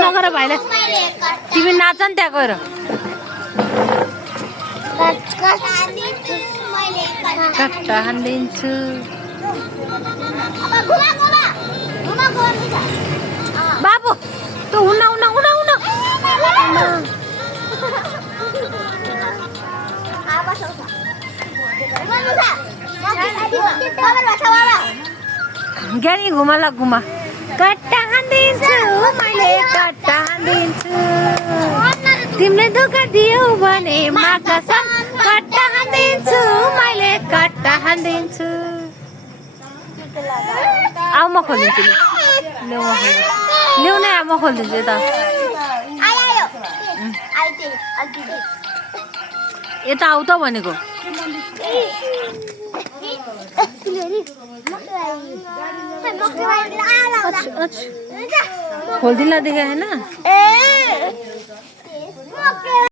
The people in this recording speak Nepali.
नगर भाइले तिमी नाच नि त्यहाँ गएर कट्टा हानिदिन्छु बाबु त हुन हुन हुन हुन ज्ञानी घुमा ल घुमा कट्टा हानिदिन्छु मैले कट्टा हानिदिन्छु तिमीले दुःख दियौ भने मा कसम कट्टा हानिदिन्छु मैले कट्टा हानिदिन्छु आऊ म खोलिदिन्छु ल्याउ न म खोलिदिन्छु यता यता आऊ त भनेको खोलिदिन देखा होइन